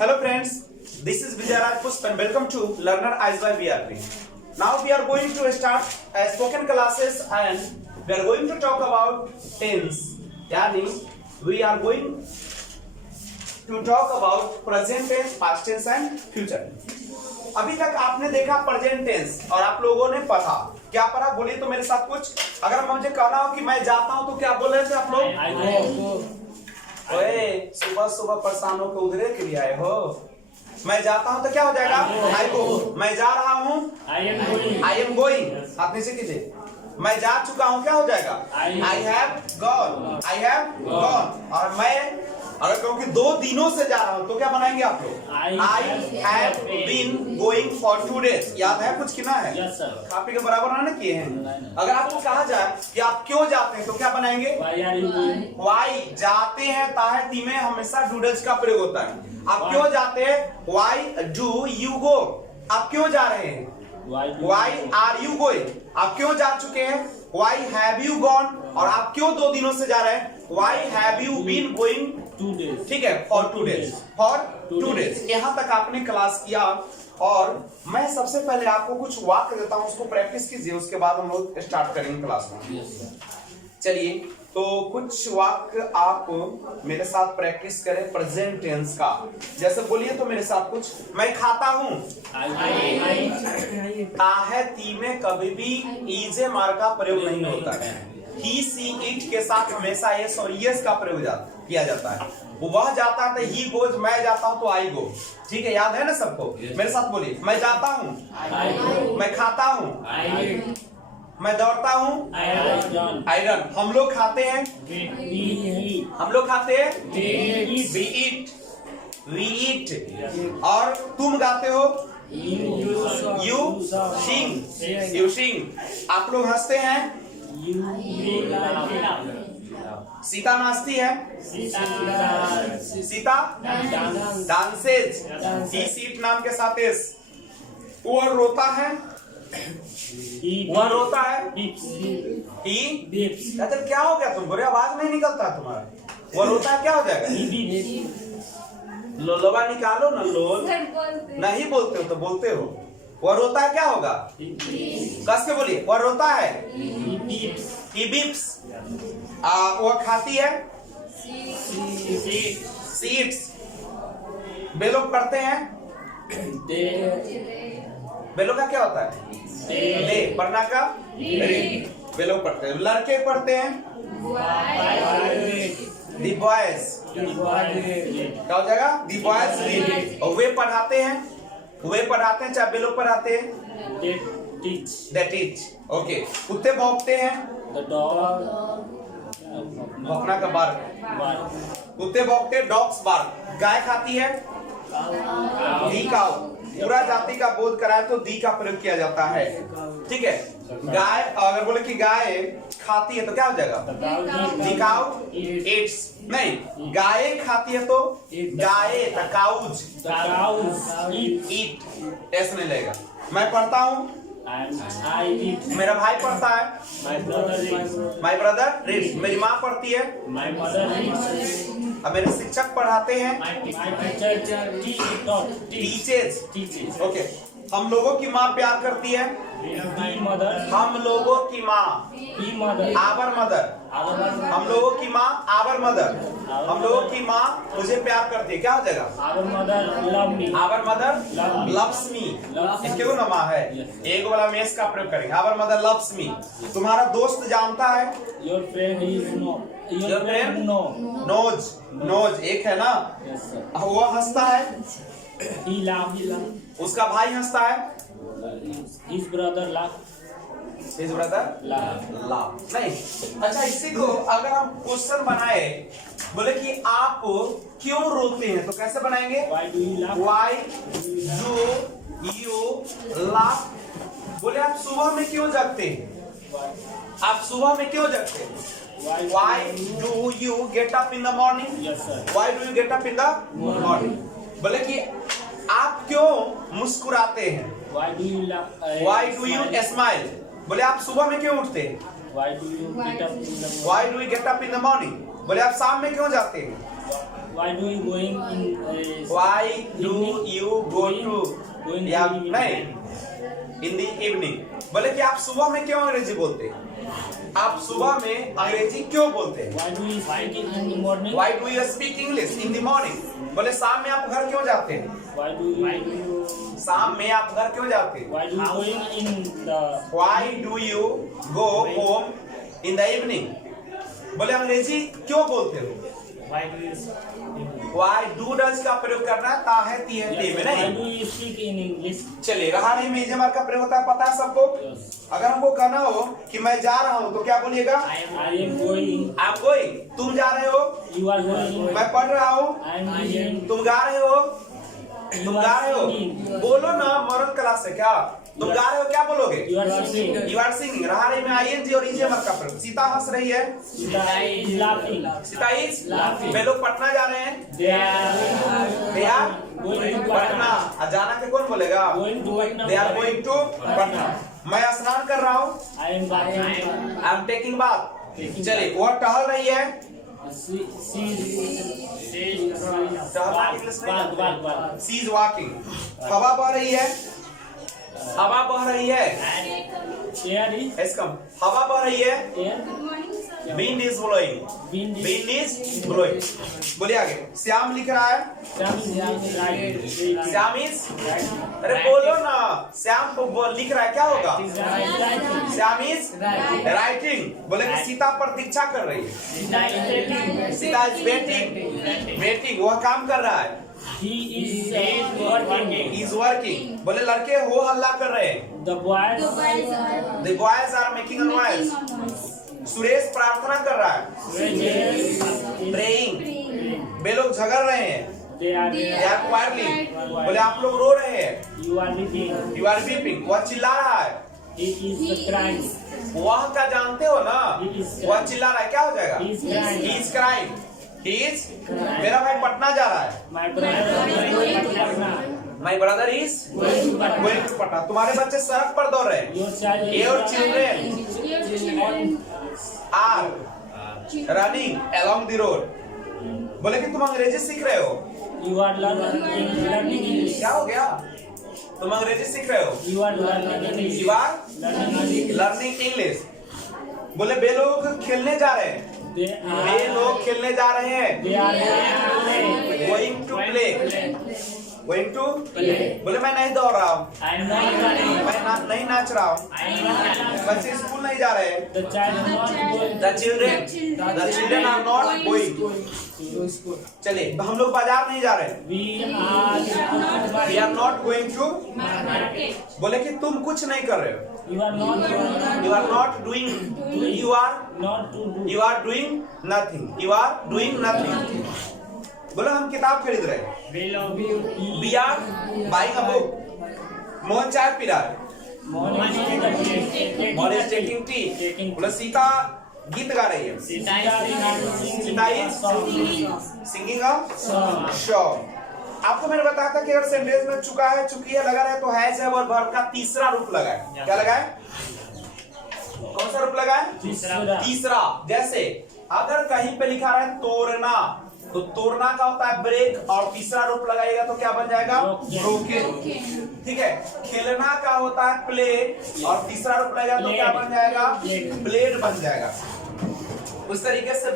Hello friends, this is Vijay Raj Pushpan. Welcome to Learner Eyes by VRP. Now we are going to start spoken classes and we are going to talk about tense. यानी we are going to talk about present tense, past tense and future. अभी तक आपने देखा present tense और आप लोगों ने पढ़ा क्या पढ़ा, बोलिए तो मेरे साथ कुछ। अगर मुझे कहना हो कि मैं जाता हूं तो क्या बोल रहे थे आप लोग? ओए सुबह सुबह परेशान होकर उधरे के लिए आए हो। मैं जाता हूं तो क्या हो जाएगा? आई गो। मैं जा रहा हूं, आई एम गोइंग। आप नीचे कीजिए। मैं जा चुका हूं, क्या हो जाएगा? I have gone, I have gone. और मैं अगर कहूं कि 2 दिनों से जा रहा हूं तो क्या बनाएंगे आप लोग? I have been going for 2 days। याद है कुछ किना है? Yes sir. कापी के बराबर ना किए हैं। अगर आपको कहा जाए कि आप क्यों जाते हैं तो क्या बनाएंगे? वाई। जाते हैं ताहती में हमेशा डू डज का प्रयोग होता है। आप क्यों जाते हैं? Why do you go. आप क्यों जा रहे हैं? Why are you going. आप क्यों जा चुके हैं? Why have you gone. और आप क्यों 2 दिनों से जा रहे हैं? Why have you been going 2 days। ठीक है, फॉर 2 days, फॉर 2 days। यहाँ तक आपने क्लास किया और मैं सबसे पहले आपको कुछ वाक्य देता हूँ, उसको प्रैक्टिस कीजिए, उसके बाद हम लोग स्टार्ट करेंगे क्लास में। चलिए तो कुछ वाक्य आप मेरे साथ प्रैक्टिस करें प्रेजेंट टेंस का। जैसे बोलिए तो मेरे साथ कुछ। मैं खाता हूँ। ताहती में कभी भी ईजे मार का प्रयोग नहीं होता है। ही सी इट के साथ हमेशा यस और यस का प्रयोग किया जाता है। वह जाता है तो ही गोज, मैं जाता हूं तो आई गो। ठीक है, याद है ना सबको? मेरे साथ बोलिए। मैं जाता हूं, मैं खाता हूं, मैं दौड़ता हूं, आई रन। हम लोग खाते हैं, हम लोग खाते हैं, वी ईट, वी ईट। और तुम गाते हो, यू सिंग, यू सिंग। आप लोग हंसते हैं, सीता नाचती है, सीता डांसेज, ही सीट नाम के साथ एस। वह रोता है, वह रोता है, ही अच्छा क्या हो गया? तुम बुरे आवाज नहीं निकलता तुम्हारा। वह रोता है, क्या हो जाएगा? लोलोबा निकालो ना, लोल नहीं बोलते हो तो बोलते हो। वह रोता है, क्या होगा? कस के बोलिए। वह रोता है, ही बीप्स। वह खाती है, सीड्स। वे लोग पढ़ते हैं, वे लोग का क्या होता है? दे। पढ़ना का रीड। वे लोग पढ़ते हैं। लड़के पढ़ते हैं, दी बॉयज। क्या हो जाएगा? दी बॉयज रीड। और वे पढ़ाते हैं, वे पढ़ाते हैं, चाहे वे लोग पढ़ाते हैं, दे टीच। ओके। कुत्ते भौंकते हैं, भौंकना का बार्क। कुत्ते भौंकते, डॉग्स बार्क। गाय खाती है, दी काउ। पूरा जाति का बोध कराए तो दी का प्रयोग किया जाता है। ठीक है। गाय अगर बोले कि गाय खाती है तो क्या हो जाएगा? दी काउ ईट्स। नहीं, गाय खाती है तो गाय काउज ईट। ऐसे नहीं लगेगा। मैं पढ़ता हूँ, मेरा भाई पढ़ता है, माय ब्रदर रीड्स। मेरी माँ पढ़ती है, अब मेरे शिक्षक पढ़ाते हैं, टीचर्स। ओके। हम लोगों की माँ प्यार करती है, हम लोगों की माँ, आवर मदर। हम लोगों की माँ, आवर मदर। हम लोगों की माँ मुझे प्यार करती है, क्या हो जाएगा? Our mother loves me. क्यों ना माँ है, एक वाला मेस का प्रयोग करेंगे। Our mother loves me. तुम्हारा दोस्त जानता है, योर फ्रेंड नोज। नोज एक है ना। वो हंसता है, उसका भाई हंसता है, his brother laugh। His brother laugh। नहीं, अच्छा इसी को अगर हम क्वेश्चन बनाए, बोले कि आप क्यों रोते हैं तो कैसे बनाएंगे? Why do you laugh? Why do you laugh? बोले आप सुबह में क्यों जगते हैं? आप सुबह में क्यों जगते हैं? Why do you get up in the morning? Yes sir। Why do you get up in the morning? बोले कि आप क्यों मुस्कुराते हैं? Why do you laugh? Why do you smile? बोले आप सुबह में क्यों उठते हैं? Why do you get up in the morning? Why do you get up in the morning? बोले आप शाम में क्यों जाते हैं? Why do you going in? Why do you go to? Going या in the नहीं, evening. in the evening. बोले कि आप सुबह में क्यों अंग्रेजी बोलते हैं? आप सुबह में अंग्रेजी क्यों बोलते हैं? Why do you speak in the morning? Why do you speak English in the morning? बोले शाम में आप घर क्यों जाते हैं? Why do you? शाम में आप घर क्यों जाते हैं? Why do you going in the? Why do you go home in the evening? बोले अंग्रेजी क्यों बोलते हो? Why do you? Why do does का प्रयोग करना ता है ती है ते में Why नहीं. do you speak in English? चलिए रहा नहीं में इजमर का प्रयोग होता है, पता है सबको? Yes. अगर हमको कहना हो कि मैं जा रहा हूँ तो क्या बोलिएगा? I am going. I'm going. तुम जा रहे हो? You are going. मैं पढ़ रहा हूँ. I am reading. तुम गा रहे हो? तुम गा रहे हो? बोलो ना, मॉरल क्लास है क्या? तुम गा रहे हो क्या बोलोगे? You are singing. You are singing. रहा नहीं में ing और इजमर का प्रयोग. सीता हंस रही है. Sita is laughing. Sita is Laughing. वे लोग पटना जा रहे हैं. They are They are going to Patna. Patna. और जाना के कौन बोलेगा? Going to Patna. They are going to Patna. मैं स्नान कर रहा हूँ. I am bathing. I am taking bath. चलिए वो टहल रही है. She टहलना इंग्लिश नहीं walk. जानते. She is walking. हवा बह रही है. हवा बह रही है. There is इसकम हवा बह रही है. air. Wind is blowing. Wind is Wind is blowing. बोलिए आगे. श्याम लिख रहा है. Sam is right. Shyam is. अरे बोलो ना. श्याम को लिख रहा है क्या होगा? Shyam is writing. बोले कि सीता प्रतीक्षा कर रही है. Sita is waiting. वह काम कर रहा है. He is working. Is working. बोले लड़के हो हल्ला कर रहे हैं. The boys The boys are making a noise. Suresh प्रार्थना कर रहा है. प्रेइंग. वे लोग झगड़ रहे हैं. they are They are quarreling. बोले आप लोग रो रहे हैं. you are weeping. You are weeping. वह चिल्ला रहा है. He is crying. वह क्या जानते हो ना? वह चिल्ला रहा है. क्या हो जाएगा? He is crying. He is crying. He is. मेरा भाई पटना जा रहा है. My brother is going to Patna. My brother is Going to Patna. going to Patna. तुम्हारे बच्चे सड़क पर दौड़ रहे हैं. Your child is Your children are running along the road. बोले कि तुम अंग्रेजी सीख रहे हो. You are learning English. क्या हो गया? तुम अंग्रेजी सीख रहे हो. You are learning English. You are learning English. बोले वे लोग खेलने जा रहे हैं. They वे are लोग खेलने जा रहे हैं. going to play. Going to बोले मैं नहीं दौड़ रहा हूँ. I am not running. मैं नहीं नाच रहा हूँ. I am not running. बच्चे स्कूल नहीं जा रहे हैं. The child is not going The children are not going. to school. चलिए हम लोग बाजार नहीं जा रहे हैं. We We are not going to. market. बोले कि तुम कुछ नहीं कर रहे हो. You are not going. You are not doing. You are Not to do. You are doing nothing. You are doing nothing. बोलो हम किताब खरीद रहे हैं. We love you. We are buying a book. Mohan चाय पी रहा है. Mohan Mohan is taking tea. बोले सीता गीत गा रही है. Sita is singing a song. आपको मैंने बताया था कि अगर सेंटेंस में चुका है, चुकी है, लगा रहे तो हैज है और वर्ब का तीसरा रूप लगा है. क्या लगा है? कौन सा रूप लगा है? तीसरा. जैसे अगर कहीं पे लिखा है तोड़ना, तो तोड़ना का होता है ब्रेक और तीसरा रूप लगाएगा तो क्या बन जाएगा? ब्रोकन. ठीक है. खेलना का होता है प्ले और तीसरा रूप लगाएगा तो क्या बन जाएगा? प्लेड बन जाएगा. उस तरीके से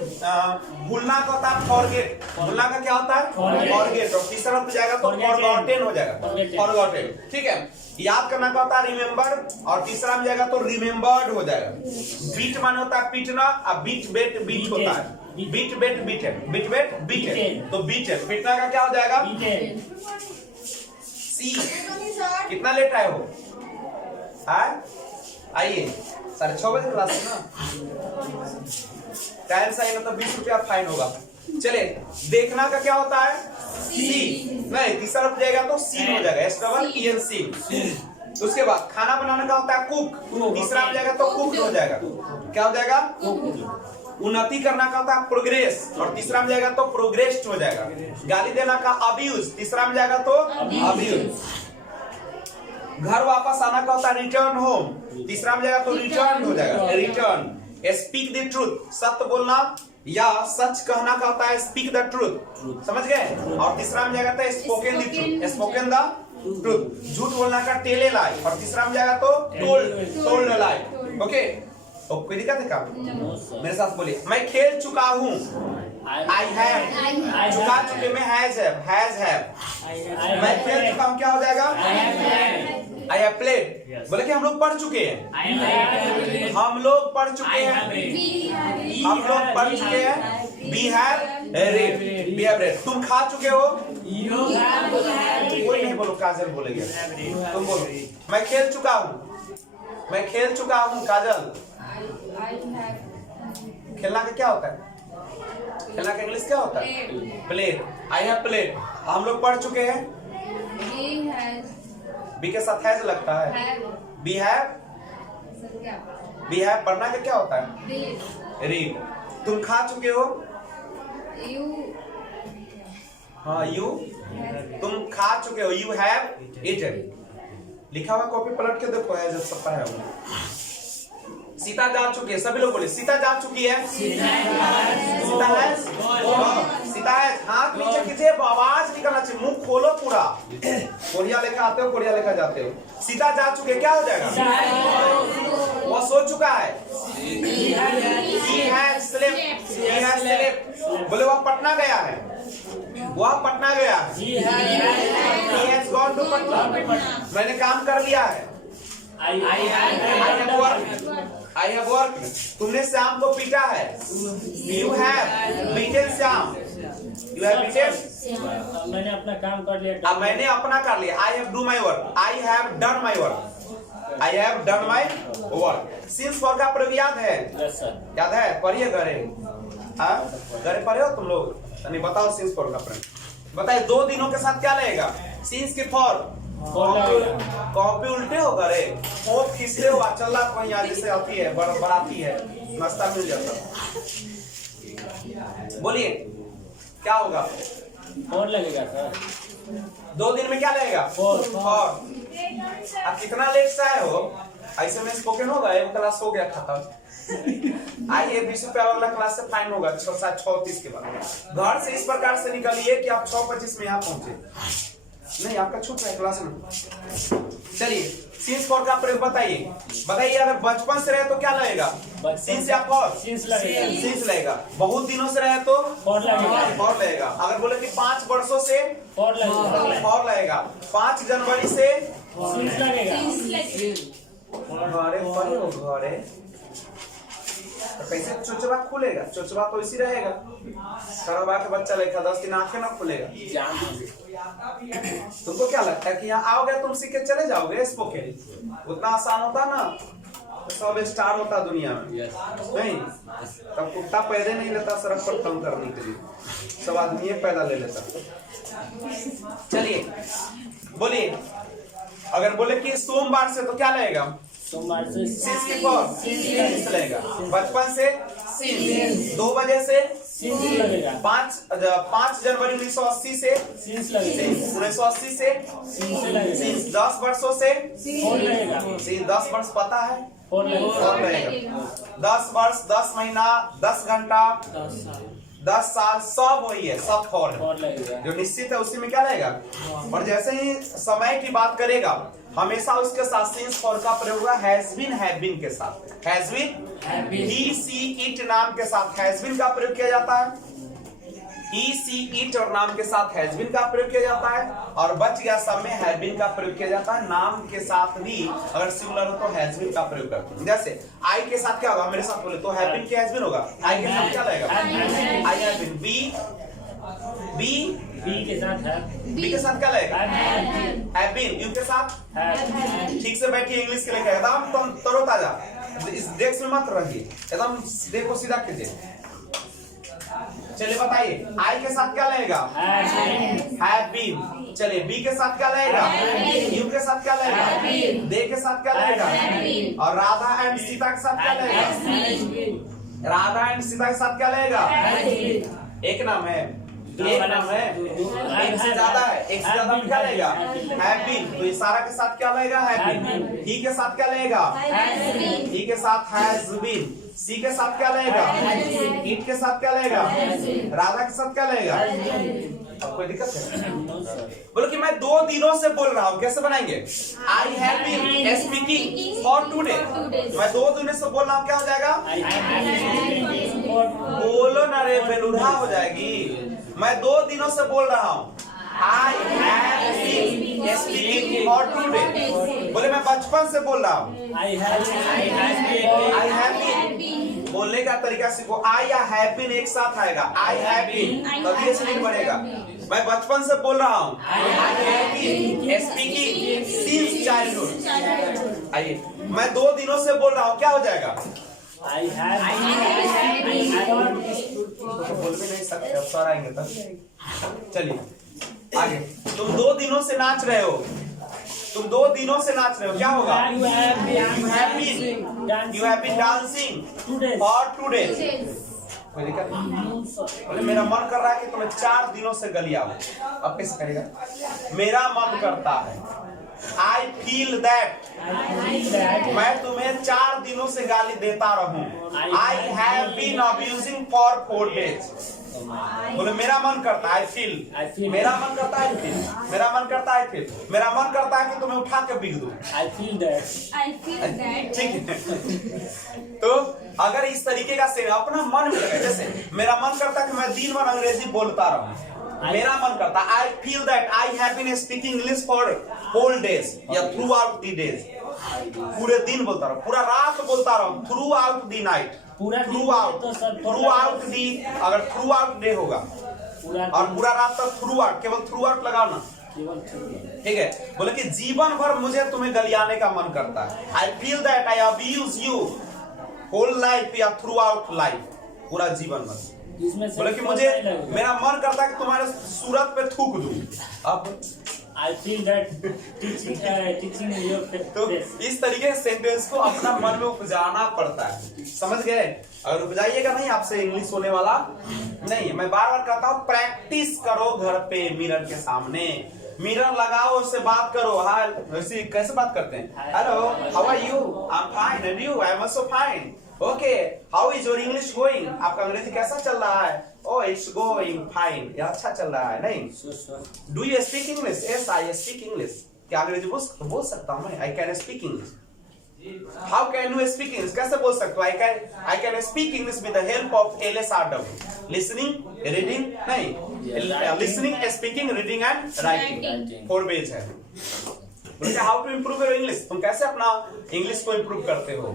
भूलना का होता है फॉरगेट. भूलना का क्या होता है? फॉरगेट. और तीसरा रूप जाएगा तो फॉरगॉटेन हो जाएगा. फॉरगॉटेन. ठीक है. याद करना का होता है रिमेम्बर और तीसरा में जाएगा तो रिमेम्बर्ड हो जाएगा. बीट माने होता है पीटना. अब बीट बेट बीट होता है. बीट बेट बीटेन. बीट बेट बीटेन. तो बीटेन. पीटना का क्या हो जाएगा? सी. कितना लेट आए हो? आइए 6:30 बजे क्लास है ना. टाइम से आइए तो 20 रुपया फाइन होगा. चले. देखना का क्या होता है? सी. नहीं तीसरा रूप जाएगा तो सीन हो जाएगा. SEEN. उसके बाद खाना बनाने का होता है कुक. तीसरा में जाएगा तो कुक्ड हो जाएगा. क्या हो जाएगा? उन्नति करना का होता है प्रोग्रेस और तीसरा में जाएगा तो प्रोग्रेस्ड हो जाएगा. गाली देना का अब्यूज. तीसरा में जाएगा तो अब्यूज. घर वापस आना का होता है रिटर्न होम. तीसरा में जाएगा तो रिटर्न हो जाएगा. रिटर्न. स्पीक द ट्रूथ, सत्य बोलना या सच कहना का होता है स्पीक द ट्रूथ, समझ गए। और तीसरा में जाएगा spoken the truth, spoken the truth, झूठ बोलना का टेल ए लाई। और तीसरा में जाएगा तो टोल्ड लाई। ओके, तो कोई दिक्कत है क्या? मेरे साथ बोलिए, मैं खेल चुका हूँ। आई हैव, चुका चुके में हैज हैव। मैं खेल चुका हूँ क्या हो जाएगा? I have played. बोले कि हम लोग पढ़ चुके हैं, हम लोग पढ़ चुके हैं, हम लोग पढ़ चुके हैं। वी हैव रेड, तुम खा चुके हो। कोई नहीं बोलो, काजल बोलेगे, तुम बोलो। मैं खेल चुका हूँ, मैं खेल चुका हूँ। काजल, खेलना का क्या होता है? खेलना का इंग्लिश क्या होता है? प्लेड। आई हैव प्लेड, हम लोग पढ़ चुके हैं। बी के साथ हैज लगता है। बी हैव पढ़ना का क्या होता है? रीड। तुम खा चुके हो। हाँ, यू, तुम खा चुके हो। You have eaten. लिखा हुआ कॉपी पलट के देखो, है जब सब पढ़ा है। सीता जा चुकी है, सभी लोग बोले सीता जा चुकी है। सीता है, सीता है। हाथ नीचे कीजिए, आवाज निकलना चाहिए, मुंह खोलो पूरा। कोरिया लेकर आते हो, कोरिया लेकर जाते हो। सीता जा चुके, क्या हो जाएगा? वो सो चुका है। He has slept। बोले वह पटना गया है, वह पटना गया है। He has gone to Patna. मैंने काम कर लिया है। I have worked। तुमने श्याम को पीटा है। You have beaten Shyam. You have beaten। मैंने अपना काम कर लिया। अब मैंने अपना कर लिया। I have do my work। I have done my work। I have done my work। Since for का प्रयोग याद है? Yes sir। याद है? पढ़िए घरे। हाँ, घरे पढ़े हो तुम लोग? नहीं, बताओ सिंस फॉर का प्रयोग। बताइए, 2 दिनों के साथ क्या लगेगा? सिंस के फॉर कॉपी उल्टे हो घरे, वो खींचते हो, चल रहा कहीं आगे से आती है, बढ़ाती है, नाश्ता मिल जाता। बोलिए क्या होगा? 4 लगेगा सर। 2 दिन में क्या लगेगा? 4। अब कितना लेट से आए हो? ऐसे में स्पोकन होगा, एक क्लास हो गया खत्म। आइए 20 रुपया अगला क्लास से फाइन होगा 6:30 के बाद। घर से इस प्रकार से निकलिए कि आप 6:25 में यहाँ पहुंचे। नहीं, आपका छूट है क्लास में। चलिए, सिंस फॉर का प्रयोग बताइए। अगर बचपन से रहे तो क्या लगेगा? सिंस या फॉर? सिंस लगेगा। बहुत दिनों से रहे तो फॉर लगेगा। अगर बोले कि 5 वर्षों से फॉर लगेगा। 5 जनवरी से सिंस लगेगा। घरे तो कैसे चुचवा खुलेगा? चुचवा तो इसी रहेगा। करवा के बच्चा लेखा 10 दिन आंखें ना खुलेगा। तुमको क्या लगता है कि यहाँ आओगे तुम सीख के चले जाओगे स्पोकन? उतना आसान होता ना तो सब स्टार होता दुनिया में। नहीं, तब कुत्ता पैदे नहीं लेता सड़क पर तंग करने के लिए, सब आदमी पैदा ले लेता। चलिए बोलिए, अगर बोले कि सोमवार से तो क्या लगेगा? सोमवार से सिंस के फॉर सिंस लगेगा। बचपन से सिंस। 2 बजे से सिंस लगेगा। 5 जनवरी 1980 से सिंस लगेगा। 1980 से सिंस लगेगा। सिंस। 10 वर्षों से 4 लगेगा। 10 वर्ष पता है? 4 लगेगा। 4 लगेगा। 10 वर्ष, 10 महीना, 10 घंटा, 10 साल, सब वही है, सब फॉर है। जो निश्चित है उसी में क्या लगेगा? और जैसे ही समय की बात करेगा हमेशा उसके साथ सिंस फॉर का प्रयोग होगा हैज बीन, हैव बीन के साथ। Has been, he, she, it नाम के साथ हैज बीन का प्रयोग किया जाता है। ही, सी, इट और नाम के साथ हैज बीन का प्रयोग किया जाता है। और बच गया सब में हैव बीन का प्रयोग किया जाता है। नाम के साथ भी अगर सिमिलर हो तो हैज बीन का प्रयोग करते हैं। जैसे आई के साथ क्या होगा? मेरे साथ बोले तो हैव बीन के हैज बीन होगा। आई के साथ क्या लगेगा? आई हैव बीन। बी के साथ है। बी के साथ क्या लगेगा? Have been. यू के साथ ठीक से बैठिए, इंग्लिश के लिए एकदम तुम तरोताजा, इस डेस्क में मत रहिए, एकदम देखो सीधा कीजिए। चलिए बताइए, आई के साथ क्या लगेगा? Have been. चलिए बी के साथ क्या लगेगा? यू के साथ क्या लगेगा? दे के साथ क्या लगेगा? और राधा एंड सीता के साथ क्या लगेगा? राधा एंड सीता के साथ क्या लगेगा? एक नाम है एक नाम है, एक से ज्यादा है, एक से ज्यादा में क्या लगेगा? Have been. तो ये सारा के साथ क्या लगेगा? Have been. ही के साथ क्या लगेगा? ही के साथ हैज बीन। सी के साथ क्या लगेगा? इट के साथ क्या लगेगा? राधा के साथ क्या लगेगा? अब कोई दिक्कत है? बोलो कि मैं 2 दिनों से बोल रहा हूँ, कैसे बनाएंगे? I have been speaking for 2 days। मैं 2 दिनों से बोल रहा हूँ, क्या हो जाएगा? बोलो ना रे, बेलुरा हो जाएगी। मैं 2 दिनों से बोल रहा हूँ, I have been speaking for 2 days। बोले मैं बचपन से बोल रहा हूँ, आई हैव बीन। बोलने का तरीका सीखो। आई या हैव बीन एक साथ आएगा, आई हैव बीन तभी स्पीड बढ़ेगा। मैं बचपन से बोल रहा हूँ, I have been speaking since childhood. आइए, मैं 2 दिनों से बोल रहा हूँ, क्या हो जाएगा? आई हैव तो बोल भी नहीं सकते, अब सर आएंगे तब। चलिए आगे। तुम 2 दिनों से नाच रहे हो, तुम 2 दिनों से नाच रहे हो, क्या होगा? You have You have been dancing 2 days for 2 days। कोई दिक्कत नहीं? बोले मेरा मन कर रहा है कि तुम्हें 4 दिनों से गली आओ। अब कैसे करेगा? मेरा मन करता है, I feel that। मैं तुम्हें 4 दिनों से गाली देता रहूं। I have been abusing for 4 days। बोले मेरा मन करता है, I feel। मेरा मन करता है, I feel। मेरा मन करता है, I feel। मेरा मन करता है कि तुम्हें उठा के बिग दूं। I feel that ठीक है। तो अगर इस तरीके का से अपना मन में लगे, जैसे मेरा मन करता है कि मैं दिन भर अंग्रेजी बोलता रहूं। मेरा मन करता है, I feel that I have been speaking English for whole days या throughout the days। पूरे दिन बोलता रहूं, पूरा रात बोलता रहूं, throughout the night। throughout the, अगर throughout day होगा और पूरा रात तक throughout, केवल throughout लगाओ ना, ठीक है। बोले कि जीवन भर मुझे तुम्हें गलियाने का मन करता है। I feel that I abuse you whole life या throughout life, पूरा जीवन भर। बोले कि मुझे मेरा मन करता है कि तुम्हारे सूरत पे थूक दूं। अब I feel that teaching your तो face। इस तरीके से सेंटेंस को अपना मन में उपजाना पड़ता है, समझ गए? अगर उपजाइएगा नहीं, आपसे इंग्लिश होने वाला नहीं है। मैं बार बार कहता हूँ, प्रैक्टिस करो घर पे मिरर के सामने। मिरर लगाओ, उससे बात करो। हाँ, वैसे कैसे बात करते हैं? Hello, how are you? I am fine, and you? I am also fine. Okay, how is your English going? आपका अंग्रेजी कैसा चल रहा है? Oh, it's going fine. ये अच्छा चल रहा है। नहीं, do you speak English? Yes, I speak English. क्या अंग्रेजी बोल सकता हूँ मैं? I can speak English. How can you speak English? कैसे बोल सकते हो? I can speak English with the help of LSRW। Listening, reading, नहीं, listening, speaking, reading and writing, 4 ways है। How to improve your English? तुम कैसे अपना English को इम्प्रूव करते हो?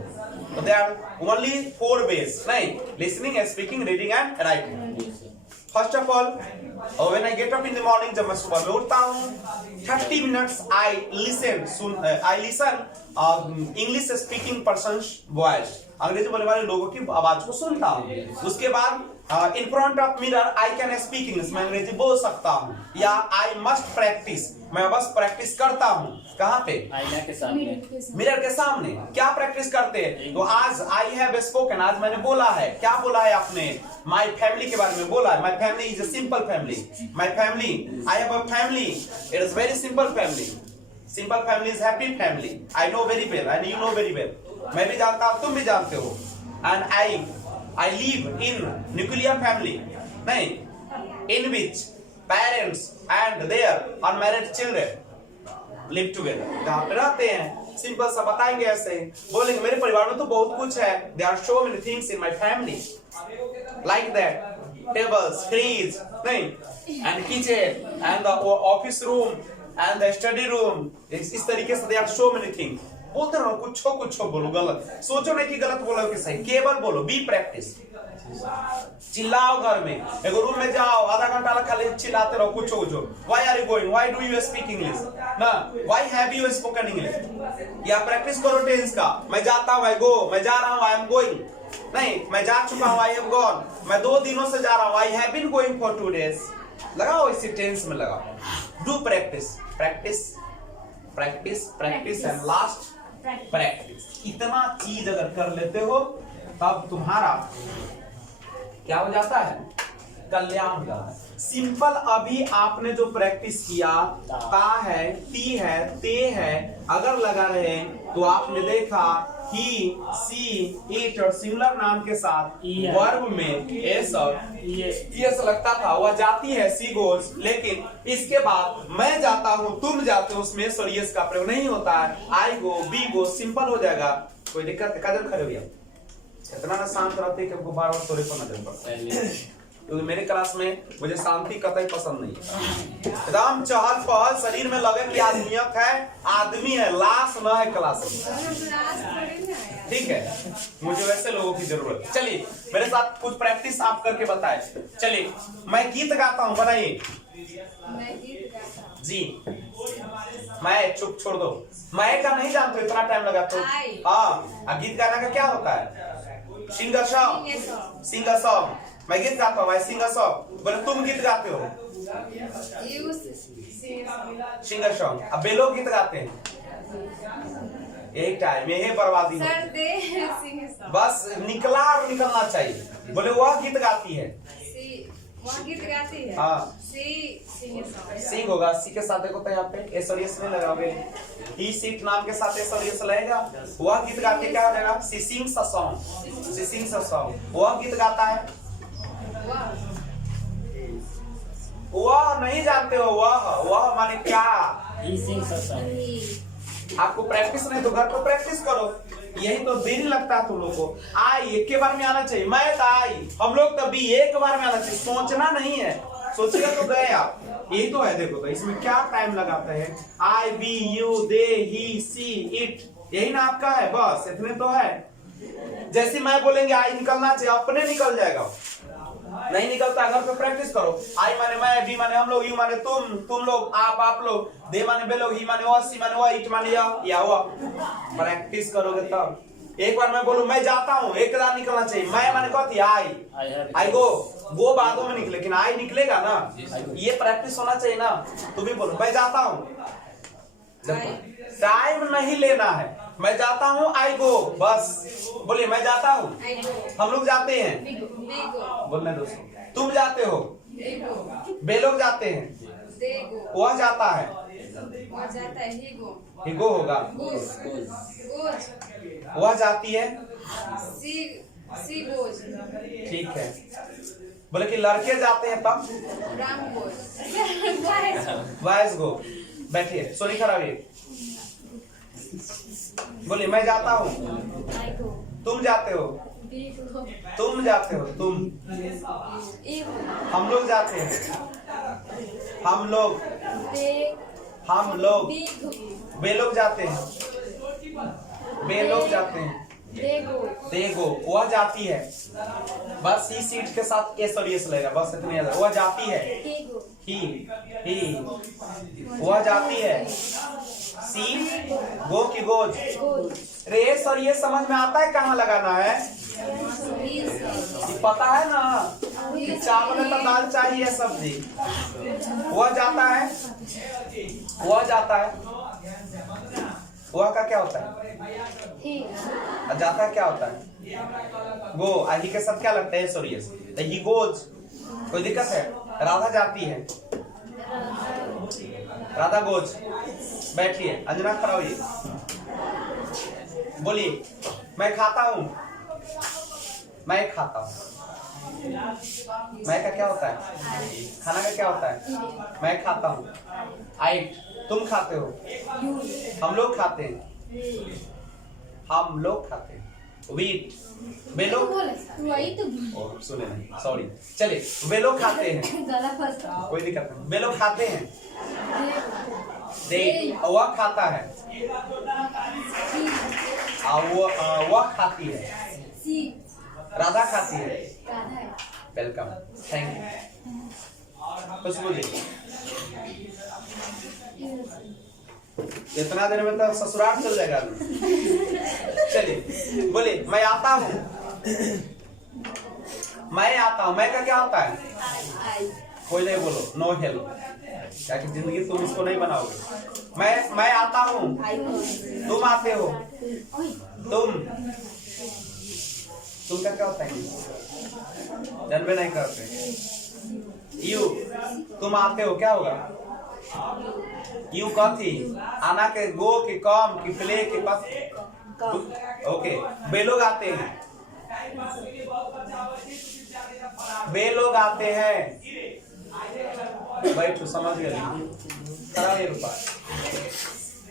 तो दे आर ओनली 4 ways, नहीं, listening, speaking, reading and writing. First of all, when I get up in the morning, जब मैं सुबह में उठता हूँ, 30 minutes I listen English speaking person voice, अंग्रेजी बोलने वाले लोगों की आवाज को सुनता हूँ। उसके बाद in front of mirror I can speak English, मैं अंग्रेजी बोल सकता हूँ। या आई मस्ट प्रैक्टिस, मैं बस प्रैक्टिस करता हूँ। कहाँ पे? आईना के सामने, मिरर के सामने। क्या प्रैक्टिस करते हैं? तो आज आई हैव स्पोकन, आज मैंने बोला है। क्या बोला है आपने? माय फैमिली के बारे में बोला है। My family is a simple family. My family, I have a family, it is very simple family. Simple family is happy family. I know very well and you know very well. मैं भी जानता हूँ, तुम भी जानते हो। And I live in nuclear family, नहीं, in which parents and their unmarried children live together। जहाँ पे रहते हैं, सिंपल सा बताएंगे ऐसे ही। बोलेंगे मेरे परिवार में तो बहुत कुछ है। There are so many things in my family, like that, tables, fridge, नहीं, and kitchen, and the office room, and the study room। इस तरीके से there are so many things। बोलते रहो, कुछ बोलो, गलत सोचो नहीं कि गलत बोलो कि सही, केवल बोलो। B practice. चिल्लाओ घर में, एक रूम में जाओ, आधा घंटा खाली चिल्लाते रहो, कुछ why are you going, why do you speak English, ना, why have you spoken English. या प्रैक्टिस करो टेंस का। मैं जाता हूँ, आई गो, मैं जा रहा हूँ, आई एम गोइंग, नहीं, मैं जा चुका हूँ, आई हैव गॉन, मैं 2 दिनों से जा रहा हूँ, I have been going for 2 days। लगाओ, इसी टेंस में लगाओ। Do practice, practice, practice, practice and last practice. इतना चीज अगर कर लेते हो, तब तुम्हारा क्या हो जाता है? कल्याण का। सिंपल अभी आपने जो प्रैक्टिस किया, ता है, ती है, ते है, अगर लगा रहे तो आपने देखा ही, सी, इट और सिंगुलर नाम के साथ वर्ब में एस और यस लगता था, वह जाती है सी गोज। लेकिन इसके बाद मैं जाता हूँ, तुम जाते हो, उसमें एस और यस का प्रयोग नहीं होता है। आई गो, बी गो, सिंपल हो जाएगा। कोई दिक्कत है? कदम खड़े हो, इतना ना शांत रहते कि हमको बार बार तोरे पर नजर पड़ता है, क्योंकि मेरे क्लास में मुझे शांति कतई पसंद नहीं है। एकदम चहल पहल, शरीर में लगे कि आदमियत है, आदमी है, लाश न है क्लास में। ठीक है, मुझे वैसे लोगों की जरूरत है। चलिए मेरे साथ कुछ प्रैक्टिस आप करके बताए। चलिए, मैं गीत गाता हूँ, बनाइए जी। मैं चुप छोड़ दो, मैं का नहीं जानते, इतना टाइम लगा तो। हाँ, गीत गाना का क्या होता है? Sing a song, sing a song. मैं गीत गाता हूँ, सिंग अ सॉन्ग। बोले तुम गीत गाते हो, सिंग अ सॉन्ग। अब वे लोग गीत गाते हैं, यही टाइम, यही बर्बादी है। बस निकला और निकलना चाहिए। बोले वह गीत गाती है, वह गीत गाती है। हाँ, सिंग होगा, सी के साथ देखो तो यहाँ पे एस और यस नहीं लगाओगे, ही सीट नाम के साथ एस और यस लगेगा। वह गीत गाते क्या हो जाएगा? She sings a song, she sings a song. वह गीत गाता है, वह नहीं जानते हो, वह माने क्या? He sings a song. आपको प्रैक्टिस नहीं तो घर पर प्रैक्टिस करो, यही तो दिन लगता है तुम लोग को। आई एक के बार में आना चाहिए, मैं तो आई, हम लोग तभी एक बार में आना चाहिए, सोचना नहीं है। सोचिएगा तो गए आप, यही तो है। देखो तो इसमें क्या टाइम लगाता है? I, we, you, they, he, she, it, यही ना आपका है, बस इतने तो है। जैसे मैं बोलेंगे आई निकलना चाहिए, अपने निकल जाएगा। नहीं निकलता, घर पे प्रैक्टिस करो। आई माने मैं, बी माने हम लोग, यू माने तुम लोग, आप लोग, दे माने बे लोग, ही माने वह, सी माने वह, इट माने या वह। प्रैक्टिस करोगे तब। एक बार मैं बोलूं मैं जाता हूँ, एक बार निकलना चाहिए। मैं माने कहती आई गो बादों में निकले, लेकिन आई निकलेगा ना, ये प्रैक्टिस होना चाहिए ना। तुम भी बोलो मैं जाता हूँ, टाइम नहीं लेना है। मैं जाता हूँ, आई गो, बस बोलिए मैं जाता हूँ, हम लोग जाते हैं, बोलने दोस्तों। तुम जाते हो, वे लोग जाते हैं, वह जाता है, हिगो होगा, वह जाती है, ठीक है। बोले कि लड़के जाते हैं तब वाइस गो। बैठिए, सोनी खराबी। बोलिए मैं जाता हूँ, तुम जाते हो, तुम जाते हो, तुम, हम लोग जाते हैं, हम लोग, वे लोग जाते हैं, वे लोग जाते हैं, देखो वह जाती है, बस ही सीट के साथ एस और यस लगेगा, बस इतने। वह जाती है, ही, वह जाती है, सी, गो की गोज। रेस और ये समझ में आता है कहाँ लगाना है? ये पता है ना कि चावल में तो दाल चाहिए, सब्जी। वह जाता है, वह जाता है, वह का क्या होता है? जाता है क्या होता है? गो। ही के साथ क्या लगता है? Sorry yes, he goes. कोई दिक्कत है? राधा जाती है, राधा गोज। बैठिए, अंजना खड़ा होइए। बोलिए मैं खाता हूँ, मैं खाता हूँ। मैं का क्या होता है? खाना का क्या होता है? मैं खाता हूँ। आइट, तुम खाते हो, हम लोग खाते हैं, हम लोग खाते हैं। वीट, वे लोग, सुने नहीं, सॉरी। चलिए, वे लोग खाते हैं, कोई दिक्कत नहीं, वे लोग खाते हैं। दे, वह खाता है, वह खाती है, राधा खाती है। Welcome, thank you. Khushboo ji, इतना देर में तो ससुराल चल जाएगा। चलिए बोलिए मैं आता हूँ, मैं आता हूँ। मैं का क्या होता है? कोई नहीं बोलो, नो हेल्प, क्या कि जिंदगी तुम इसको नहीं बनाओगे। मैं आता हूँ, तुम आते हो, तुम का क्या होता है? जन्मे नहीं करते, यू तुम आते हो क्या होगा? यू कथी आना के गो के कम की प्ले के पास ओके। वे लोग आते हैं, वे लोग आते हैं। बैठो समझ गए। रुपा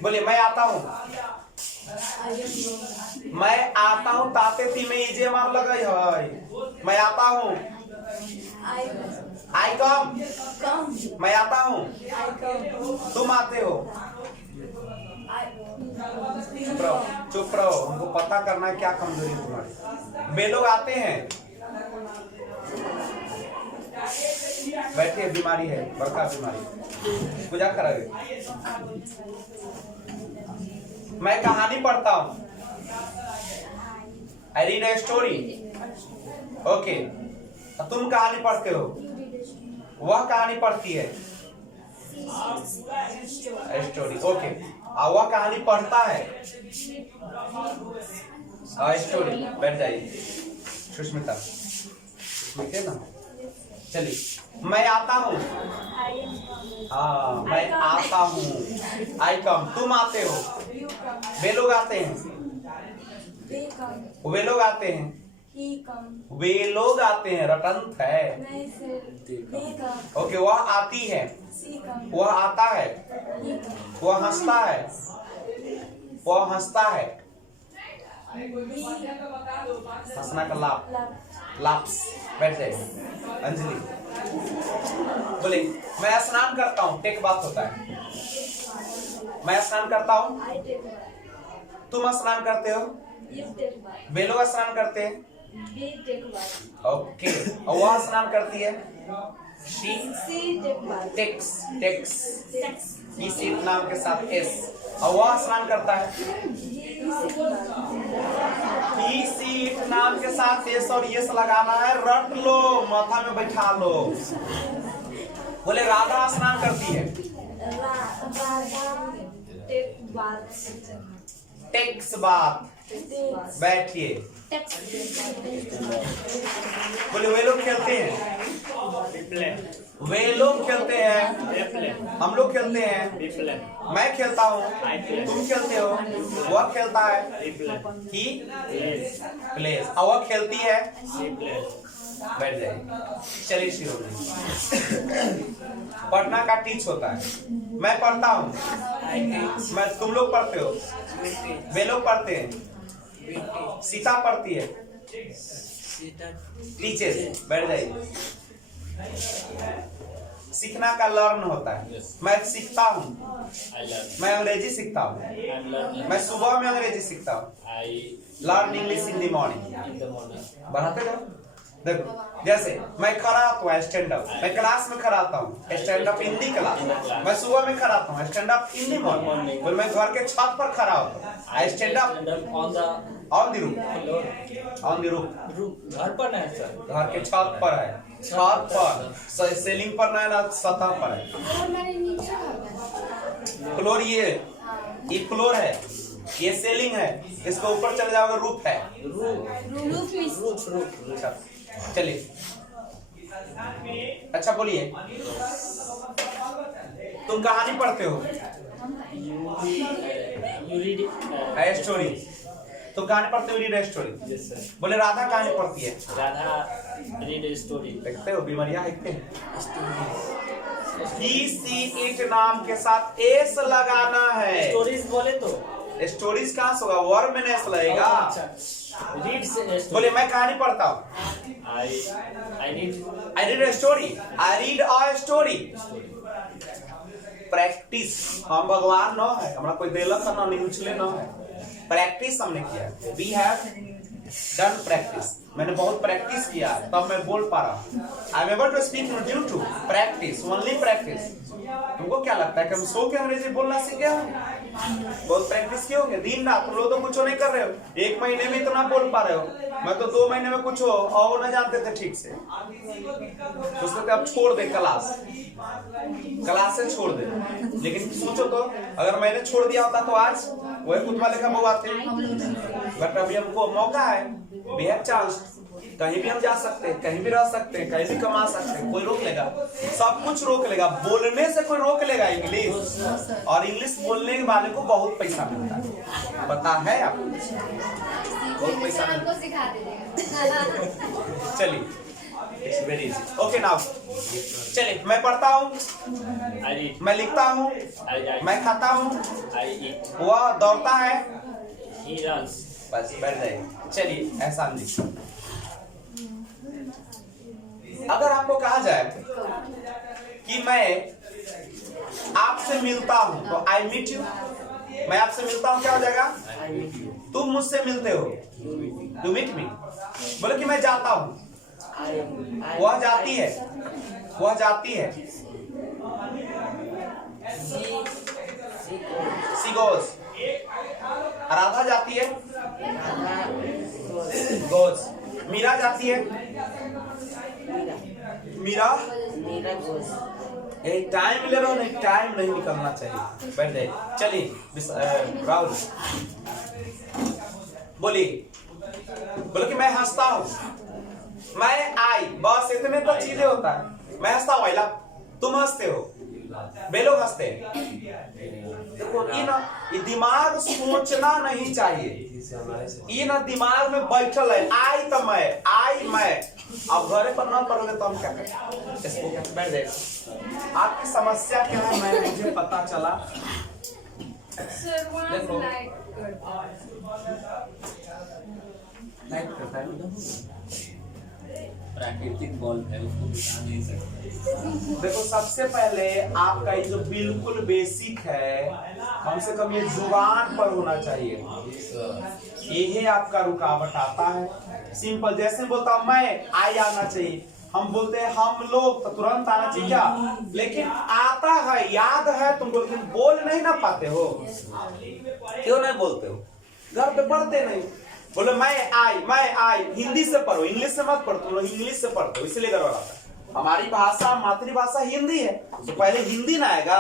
बोलिए मैं आता हूँ। मैं आता हूँ ताते थी में इजे मार लगे है। मैं आता हूँ। आई कम। मैं आता हूँ। तुम आते हो। चुप रहो हमको पता करना है क्या कमजोरी है तुम्हारी। वे लोग आते हैं। बैठिए बीमारी है बड़का बीमारी पूजा करोगे। मैं कहानी पढ़ता हूँ। I read a story. Okay तुम कहानी पढ़ते हो। वह कहानी पढ़ती है स्टोरी। ओके वह कहानी पढ़ता है स्टोरी। बैठ जाइए सुष्मिता ठीक है ना। चलिए मैं आता हूँ। हाँ मैं आता हूँ। आई कम। तुम आते हो। वे लोग आते हैं। वे लोग आते हैं। वे लोग आते हैं। रटंत है। ओके वह आती है। वह आता है। वह हंसता है। वह हंसता है। हंसना का लाभ लाप्स। बैठ जाए अंजलि। बोले मैं स्नान करता हूँ। टेक बात होता है। मैं स्नान करता हूँ। तुम स्नान करते हो। वे लोग स्नान करते हैं। ओके और वह स्नान करती है। शी टेक्स टेक्स इसी नाम के साथ एस। और वह स्नान करता है। इसी नाम के साथ एस और यस लगाना है। रट लो माथा में बैठा लो। बोले राधा स्नान करती है। टेक्स बात। बैठिए। बोले वे लोग खेलते हैं। वे लोग खेलते हैं। हम लोग खेलते हैं। मैं खेलता हूँ। तुम खेलते हो। वह खेलता है। ही प्लेस। और वह खेलती है। बैठ जाइए। चलिए शुरू। पढ़ना का टीच होता है। मैं पढ़ता हूँ। मैं तुम लोग पढ़ते हो। वे लोग पढ़ते हैं। सीता पढ़ती है। टीचर्स। बैठ जाइए। सीखना का लर्न होता है। मैं सीखता हूँ। मैं अंग्रेजी सीखता हूँ। मैं सुबह में अंग्रेजी सीखता हूँ। Learn English in the morning. बढ़ाते जाओ। देखो जैसे मैं खड़ा होता हूँ स्टैंड अप। मैं क्लास में खड़ा होता हूँ stand up in the class. मैं सुबह में खड़ा होता हूँ stand up in the morning. और मैं घर के छत पर खड़ा होता हूँ stand up on the roof. On the roof घर पर है सर। घर के छत पर है। छत पर सेलिंग पर नहीं ना सतह पर है। फ्लोर ये फ्लोर है। ये सेलिंग है। इसके ऊपर चले जाओगे रूफ है। रूफ चलिए अच्छा बोलिए तुम कहानी पढ़ते हो। स्टोरी। तुम कहानी पढ़ते हो। Read story. Yes sir. बोले राधा कहानी पढ़ती है। Radha read story. देखते हो बीमारियां देखते हैं। ही सी इट नाम के साथ एस लगाना है। स्टोरीज बोले तो स्टोरीज कहाँ से होगा? वर्ब में एस लगेगा। रीड से बोले मैं कहानी पढ़ता हूँ। I read a story. I read a story. Practice हम भगवान न है। हमारा कोई देलक न नहीं उछले न है। प्रैक्टिस हमने किया। We have done practice. मैंने बहुत प्रैक्टिस किया है तब मैं बोल पा रहा हूँ। I am able to speak due to practice. Only practice. तुमको क्या लगता है कि हम सो के अंग्रेजी बोलना सीख गए हैं? बहुत प्रैक्टिस किए होंगे दिन रात। तुम लोग तो कुछ नहीं कर रहे हो। एक महीने में इतना बोल पा रहे हो। मैं तो 2 महीने में कुछ हो और न जानते थे ठीक से। सोचते थे अब छोड़ दे क्लास से छोड़ दे। लेकिन सोचो तो अगर मैंने छोड़ दिया होता तो आज वही कुत्ता लेखा मौआते। बट अभी हमको मौका है। We have chance कहीं भी हम जा सकते हैं, कहीं भी रह सकते हैं, कहीं भी कमा सकते हैं, कोई रोक लेगा? सब कुछ रोक लेगा। बोलने से कोई रोक लेगा इंग्लिश? और इंग्लिश बोलने वाले को बहुत पैसा मिलता है, पता है आपको? बहुत पैसा मिलता हमको सिखा दीजिएगा। है। चलिए, it's very easy. Okay now चलिए, मैं पढ़ता हूँ, I eat. मैं लिखता हूँ, मैं खाता हूँ, I eat. वह दौड़ता है, He runs. बस बैठ जाइए। चलिए ऐसा नहीं। अगर आपको कहा जाए कि मैं आपसे मिलता हूं तो आई मीट यू, मैं आपसे मिलता हूं क्या हो जाएगा? I meet you. तुम मुझसे मिलते हो, यू मीट मी। बोले कि मैं जाता हूं, वह जाती है, वह जाती है, सी गोज। राधा जाती है, गोज। मीरा जाती है, मीरा। एक टाइम ले रहा हूँ, एक टाइम नहीं निकलना चाहिए। बैठ जाइए। चलिए राहुल बोलिए। बोलो कि मैं हंसता हूँ, मैं आई, बस इतने तो चीजें होता है। मैं हंसता हूँ, तुम हंसते हो, वे लोग हंसते हैं। देखो ये दिमाग सोचना नहीं चाहिए, ये ना दिमाग में बैठल है। आई तो मैं, आई मैं। अब घरे पर ना पढ़ोगे तो हम क्या करें? इसको क्या बैठ जाए। आपकी समस्या क्या है मैं मुझे पता चला। Sir, one देखो। light. लाइट करता है। प्राकृतिक बल्ब है, उसको बुझा नहीं सकते। देखो सबसे पहले आपका ये जो बिल्कुल बेसिक है, कम से कम ये जुबान पर होना चाहिए। यही आपका रुकावट आता है। सिंपल जैसे बोलता हूं मैं, आई आना चाहिए। हम बोलते हैं हम लोग, तो तुरंत आना चाहिए क्या? लेकिन आता है, याद है तुमको, लेकिन बोल नहीं ना पाते हो। क्यों नहीं बोलते हो? घर पे पढ़ते नहीं। बोलो मैं आई। हिंदी से पढ़ो, इंग्लिश से मत पढ़ो। तुम लोग इंग्लिश से पढ़ते हो, इसलिए गड़बड़ आता है। हमारी भाषा, मातृभाषा हिंदी है, तो पहले हिंदी ना आएगा,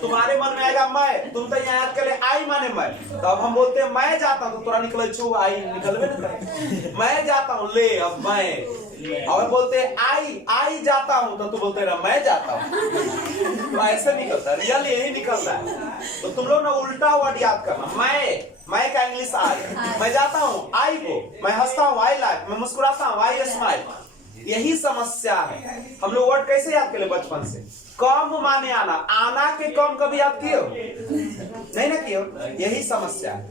तुम्हारे मन में आएगा मैं। तुम तो यहाँ याद कर ले आई माने मैं, तो अब हम बोलते हैं मैं जाता हूँ, तो तुरा निकले छू आई, निकलवे ना करे। मैं जाता हूँ, ले अब मैं। और बोलते हैं आई जाता हूँ, तो तू बोलते रहा मैं जाता हूँ। ऐसे निकलता है, रियल यही निकलता है। तो तुम लोग ना उल्टा वर्ड याद करना। मैं का इंग्लिश आई, मैं जाता हूँ आई को, मैं हंसता हूँ आई लाइक, मैं मुस्कुराता हूँ आई स्माइल। यही समस्या है। हम लोग वर्ड कैसे याद कर ले बचपन से? कम माने आना, आना के कम कभी याद किए हो? नहीं ना किए हो। यही समस्या है।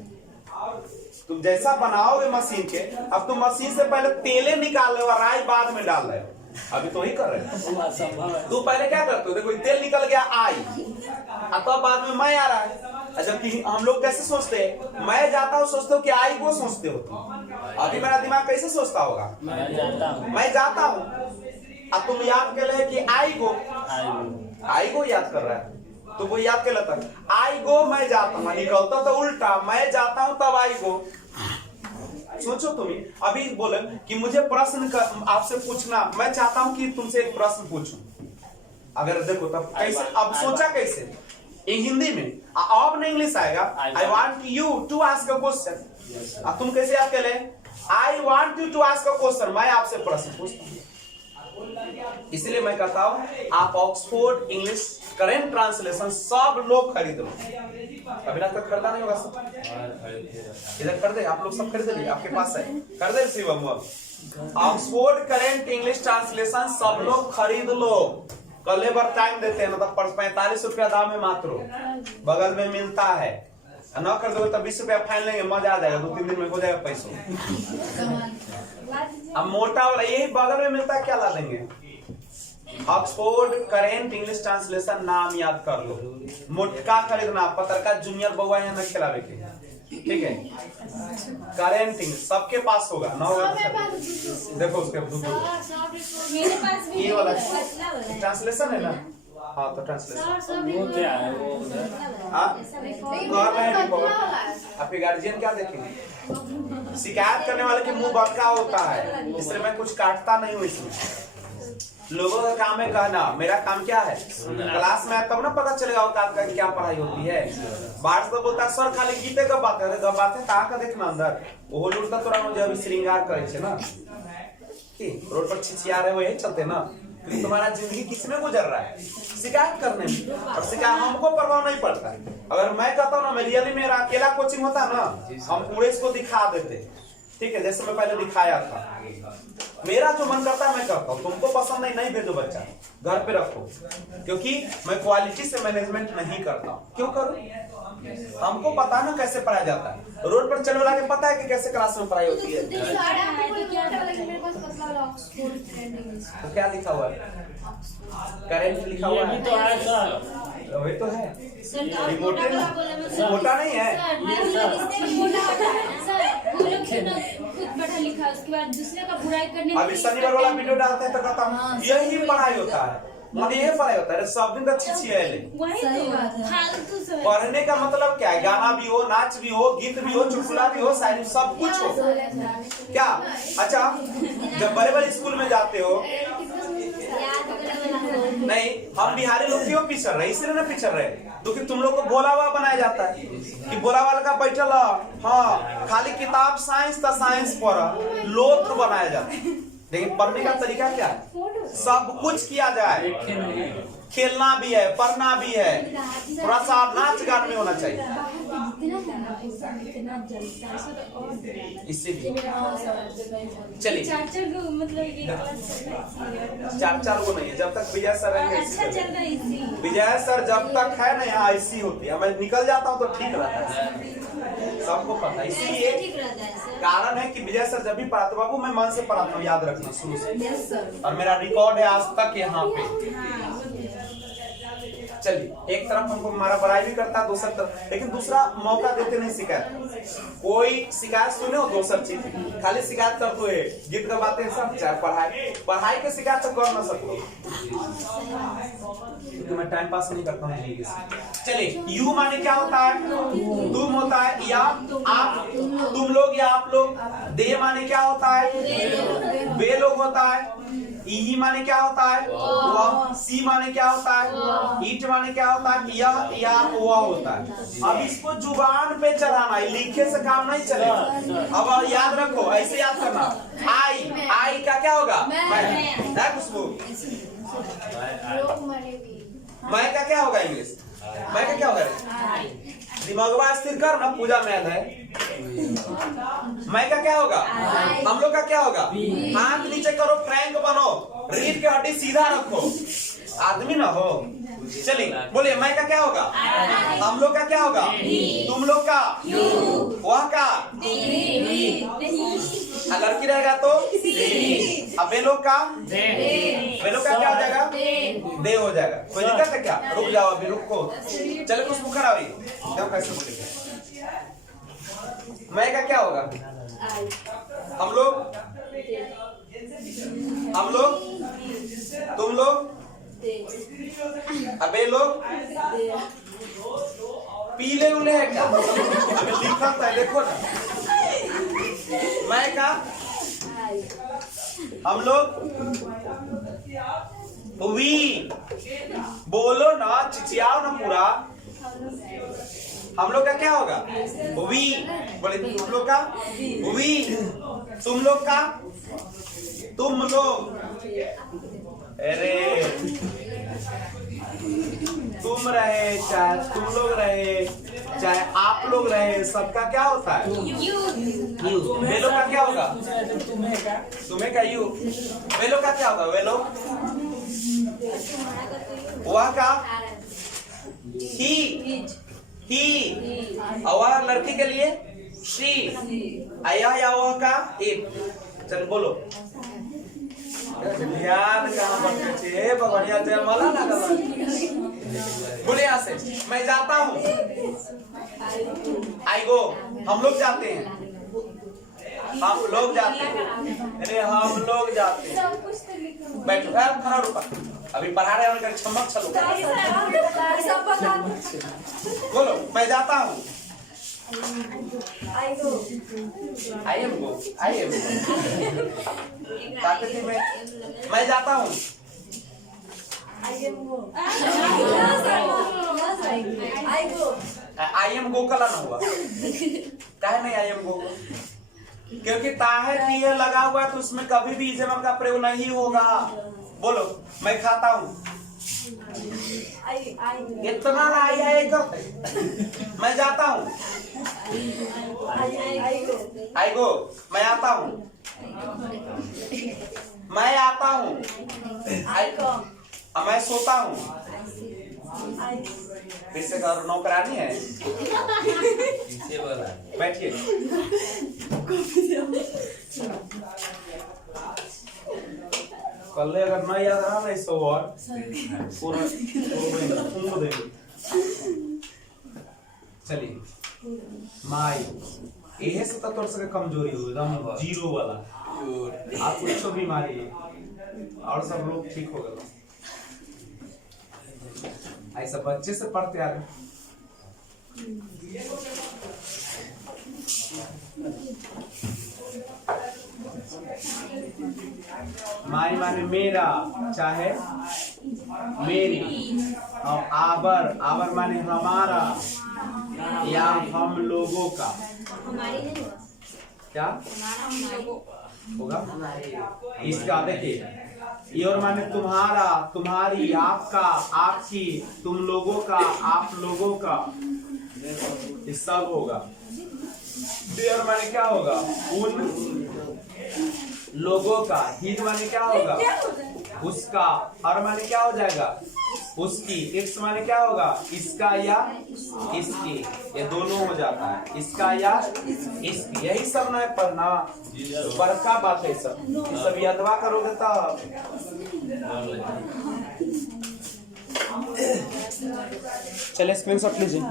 तुम जैसा बनाओगे मशीन के, अब तुम मशीन से पहले तेले निकाल रहे हो और राई बाद में डाल रहे हो। अभी तो ही कर रहे हो। तू पहले क्या करते हो? देखो तेल निकल गया आई, तो बाद में मैं आ रहा है। जबकि हम लोग कैसे सोचते हैं? मैं जाता हूँ सोचते हो कि आई को सोचते हो तुम। अभी मेरा दिमाग कैसे सोचता होगा? मैं जाता हूँ। अब तुम याद कर रहे कि आई को याद कर रहा है, तो वो याद कर लेता है आई गो, मैं जाता हूँ। निकलता तो उल्टा, मैं जाता हूँ तब आई गो। सोचो तुम्ही अभी बोले कि मुझे प्रश्न आपसे पूछना, मैं चाहता हूं कि तुमसे एक प्रश्न पूछूं। अगर देखो तब कैसे, अब सोचा कैसे? ये हिंदी में, अब नहीं इंग्लिश आएगा। I want you to ask a question. अब तुम कैसे याद कर ले? I want you to ask a question, मैं आपसे प्रश्न पूछता हूं। इसलिए मैं कहता हूं आप ऑक्सफोर्ड इंग्लिश करेंट ट्रांसलेशन सब लोग खरीद लो। अभी तक खरीदा नहीं होगा सब? इधर खरीदे आप लोग, सब खरीदे, आपके पास है, खरीदे Shivam. Oxford current English translation सब लोग खरीद लो। कल बार टाइम देते हैं, मतलब 45 रुपया दाम है मात्र, बगल में मिलता है। न कर दो तो 20 रुपया फाइन लेंगे, मजा आ जाएगा, 2-3 दिन में हो जाएगा पैसा। अब मोटा वाला यही बगल में मिलता है, क्या ला देंगे? ऑक्सफोर्ड करेंट इंग्लिश ट्रांसलेशन, नाम याद कर लो। मोटका खरीदना, पत्रकार जूनियर बउआ यहाँ न खिलावे के, ठीक है? करेंट इंग्लिश सबके पास होगा ना? देखो उसके मेरे पास भी ये वाला है। ट्रांसलेशन है ना? हाँ तो ट्रांसलेशन वो क्या है वो? आपके गार्जियन क्या देखेंगे? शिकायत करने वाले के मुंह बड़का होता है, इसलिए मैं कुछ काटता नहीं हूँ इसमें। लोगों का काम है कहना, मेरा काम क्या है? क्लास में तब ना पता चलेगा औकात का क्या पढ़ाई होती है। बाहर से बोलता है सर खाली गीते का बात है, बात है कहाँ का देखना अंदर। वो लुटता तो मुझे अभी श्रृंगार करे ना, कि रोड पर छिछिया रहे हो यही चलते ना, क्योंकि तुम्हारा जिंदगी किसमें गुजर रहा है, शिकायत करने में, और शिकायत हमको प्रभाव नहीं पड़ता है। अगर मैं कहता हूँ ना, मैं रियली मेरा अकेला कोचिंग होता ना, हम पूरे इसको दिखा देते, ठीक है, जैसे मैं पहले दिखाया था। मेरा जो मन करता है मैं करता हूँ, तुमको पसंद नहीं भेजो बच्चा, घर पे रखो, क्योंकि मैं क्वालिटी से मैनेजमेंट नहीं करता हूँ। क्यों करूँ? हमको पता है ना कैसे पढ़ाया जाता है, रोड पर चलने वाला के पता है कि कैसे क्लास में पढ़ाई होती है। तो क्या लिखा हुआ है? करेंट लिखा हुआ ये भी है, तो है सर। वही तो है, मोटा नहीं है। पढ़ा लिखा उसके बाद दूसरे का बुराई करने अभी शनिवार वाला वीडियो डालते हैं तो कहता हूँ यही पढ़ाई होता है, मतलब ये पढ़ाई होता है, सब दिन अच्छी है। पढ़ने का मतलब क्या है? गाना भी हो, नाच भी हो, गीत भी हो, चुटकुला भी हो, शायरी, सब कुछ हो। क्या? अच्छा, जब बड़े बड़े स्कूल में जाते हो, नहीं, हम बिहारी लोग क्यों पिछड़ रहे? इसलिए ना पिछड़ रहे क्योंकि तुम लोग को बोला हुआ बनाया जाता है कि बोला वाला का बैठल, हाँ, खाली किताब साइंस था, साइंस पढ़ लोग बनाया जाता है। लेकिन पढ़ने का तरीका क्या है? सब कुछ किया जाए, खेलना भी है, पढ़ना भी है, थोड़ा सा नाच गान में होना चाहिए। इसीलिए चलिए चार को नहीं है, जब तक विजय सर रहेंगे, विजय सर जब तक है ना यहाँ ऐसी होती है, मैं निकल जाता हूँ तो ठीक रहता है, सबको पता है। इसीलिए कारण है कि विजय सर जब भी पढ़ाते, बाबू मैं मन से पढ़ाता हूँ, याद रखना शुरू से, और मेरा रिकॉर्ड है आज तक यहाँ पे। चलिए, एक तरफ हमको हमारा बड़ाई भी करता है, दूसरा तरफ, लेकिन दूसरा मौका देते नहीं शिकायत। कोई शिकायत सुने हो दूसर चीज, खाली शिकायत करते हुए गीत गवाते हैं सब, चाहे पढ़ाई के शिकायत तो कर ना सको, क्योंकि मैं टाइम पास नहीं करता हूँ। चलिए, यू माने क्या होता है? तुम होता है, या आप, तुम लोग या आप लोग। दे माने क्या होता है? वे लोग होता है। ई माने क्या होता है? वह। सी माने क्या होता है? ईट माने क्या होता है? यह या वह होता है। अब इसको जुबान पे चढ़ाना है, लिखे से काम नहीं चलेगा। अब याद रखो, ऐसे याद करना, आई का क्या होगा? मैं। खुशबू, मैं का क्या होगा? इंग्लिश मैं का क्या होगा? दिमागवा स्थिर कर ना, पूजा मैन है। मैं का क्या होगा? हम लोग का क्या होगा? हाथ नीचे करो, फ्रैंक बनो, रीढ़ की हड्डी सीधा रखो, आदमी ना हो। चलिए बोलिए, मैं का क्या होगा? हम लोग का क्या होगा? तुम लोग का, वह का, लड़की रहेगा तो अब वे लोग का, वे लोग का क्या हो जाएगा? दे हो जाएगा। कोई दिक्कत है क्या? रुक जाओ अभी, रुको, चले कुछ मुखर अभी, कैसे बोलेंगे? मैं का क्या होगा? हम लोग, तुम लोग, अबे लोग, पीले उले है क्या? अबे लिखा था, देखो ना। मैं का, हम लोग, वी, बोलो ना, चिचियाओ ना पूरा। हम लोग का क्या होगा? वी, बोले तुम लोग का, वी, तुम लोग का, तुम लोग, अरे तुम रहे चाहे तुम लोग रहे चाहे आप लोग रहे, सबका क्या होता है? वे लोग का क्या होगा? तुम्हें का यू। वे लोग का क्या होगा? वे लोग, वह का ही, और वह लड़की के लिए शी, आया या वह का इट। चल बोलो, ध्यान कहाँ बढ़ते भगवानिया जयमाला ना कर। बोले यहाँ से, मैं जाता हूँ, आई गो, हम लोग जाते हैं, हम लोग जाते हैं, अरे हम लोग जाते हैं। बैठो, खड़ा रुका, अभी पढ़ा रहे हैं, छमक चलो। बोलो, मैं जाता हूँ, I am go, मैं जाता हूँ, I am go कला ना हुआ, क्या नहीं I am go, क्योंकि ताहर की है लगा हुआ है तो उसमें कभी भी इजमर का प्रयोग नहीं होगा। बोलो मैं खाता हूँ, इतना आई करते। मैं जाता हूँ, आई गो। मैं आता हूँ, मैं आता हूँ। मैं सोता हूँ। फिर से करो, नौकरानी है। बैठिए। कल अगर नहीं याद रहा ना सो और पूरा देंगे। चलिए माई यही से तत्व से कमजोरी हो एकदम जीरो वाला। आप कुछ बीमारी है और सब लोग ठीक हो गए। ऐसा बच्चे से पढ़ते आ रहे। माई माने मेरा, चाहे मेरी। और आबर, आबर माने हमारा या हम लोगों का। क्या होगा इसका? देखिए योर माने तुम्हारा, तुम्हारी, आपका, आपकी, तुम लोगों का, आप लोगों का, ये सब होगा। देयर माने क्या होगा? उन लोगों का। हिज माने क्या होगा? उसका। हर माने क्या हो जाएगा? उसकी। इट्स माने क्या होगा? इसका या इसकी। ये दोनों हो जाता है, इसका या इसकी। यही सब ना पढ़ना बड़का बात है। सब यादवा करोगे तब। चलिए स्क्रीनशॉट लीजिए।